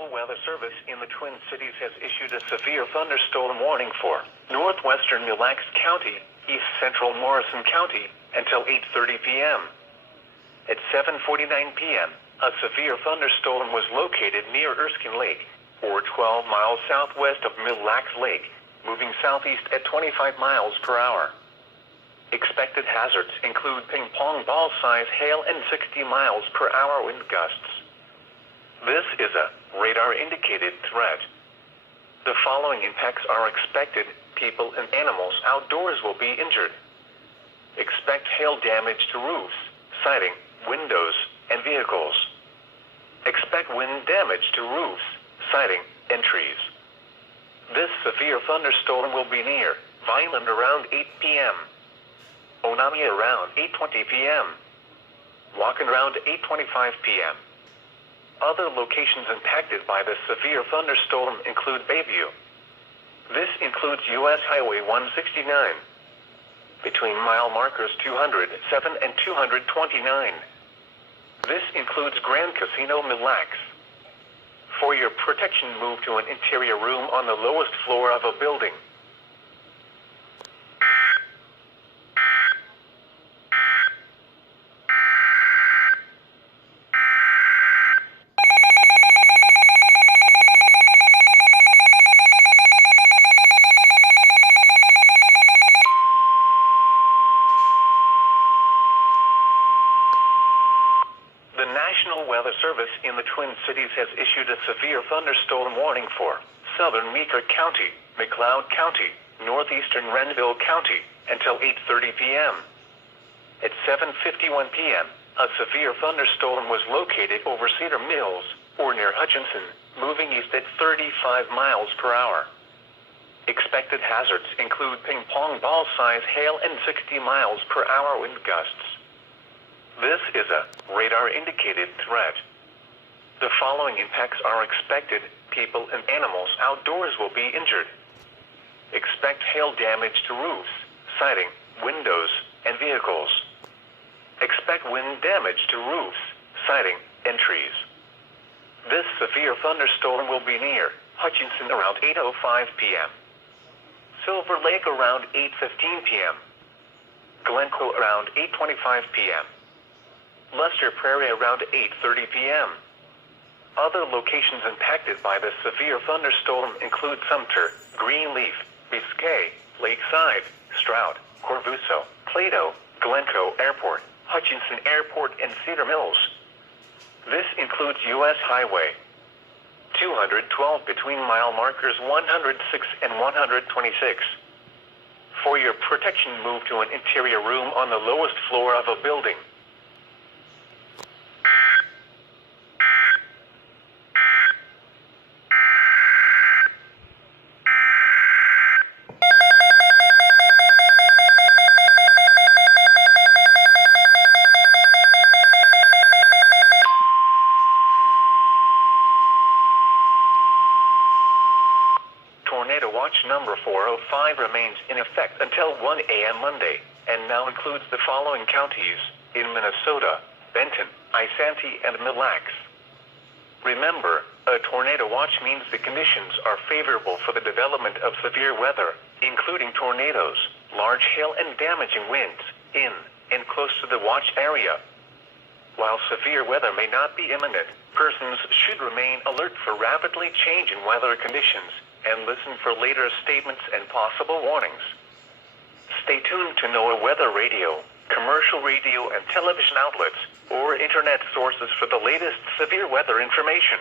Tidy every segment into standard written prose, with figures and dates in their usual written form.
National Weather Service in the Twin Cities has issued a severe thunderstorm warning for northwestern Mille Lacs County, east central Morrison County, until 8:30 p.m. At 7:49 p.m., a severe thunderstorm was located near Erskine Lake, or 12 miles southwest of Mille Lacs Lake, moving southeast at 25 miles per hour. Expected hazards include ping-pong ball-size hail and 60 miles per hour wind gusts. This is a radar-indicated threat. The following impacts are expected. People and animals outdoors will be injured. Expect hail damage to roofs, siding, windows, and vehicles. Expect wind damage to roofs, siding, and trees. This severe thunderstorm will be near Vineland around 8 p.m. Onami around 8:20 p.m. Walken around 8:25 p.m. Other locations impacted by the severe thunderstorm include Bayview. This includes U.S. Highway 169, between mile markers 207 and 229. This includes Grand Casino Mille Lacs. For your protection, move to an interior room on the lowest floor of a building. The National Weather Service in the Twin Cities has issued a severe thunderstorm warning for southern Meeker County, McLeod County, northeastern Renville County, until 8:30 p.m. At 7:51 p.m., a severe thunderstorm was located over Cedar Mills, or near Hutchinson, moving east at 35 miles per hour. Expected hazards include ping-pong ball-size hail and 60 miles per hour wind gusts. This is a radar-indicated threat. The following impacts are expected. People and animals outdoors will be injured. Expect hail damage to roofs, siding, windows, and vehicles. Expect wind damage to roofs, siding, and trees. This severe thunderstorm will be near Hutchinson around 8:05 p.m. Silver Lake around 8:15 p.m. Glencoe around 8:25 p.m. Luster Prairie around 8:30 p.m. Other locations impacted by the severe thunderstorm include Sumter, Greenleaf, Biscay, Lakeside, Stroud, Corvuso, Plato, Glencoe Airport, Hutchinson Airport, and Cedar Mills. This includes U.S. Highway 212 between mile markers 106 and 126. For your protection, move to an interior room on the lowest floor of a building. Tornado Watch number 405 remains in effect until 1 a.m. Monday, and now includes the following counties in Minnesota: Benton, Isanti, and Mille Lacs. Remember, a tornado watch means the conditions are favorable for the development of severe weather, including tornadoes, large hail, and damaging winds, in and close to the watch area. While severe weather may not be imminent, persons should remain alert for rapidly changing weather conditions and listen for later statements and possible warnings. Stay tuned to NOAA weather radio, commercial radio and television outlets, or internet sources for the latest severe weather information.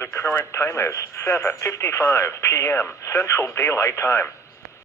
The current time is 7:55 p.m. Central Daylight Time.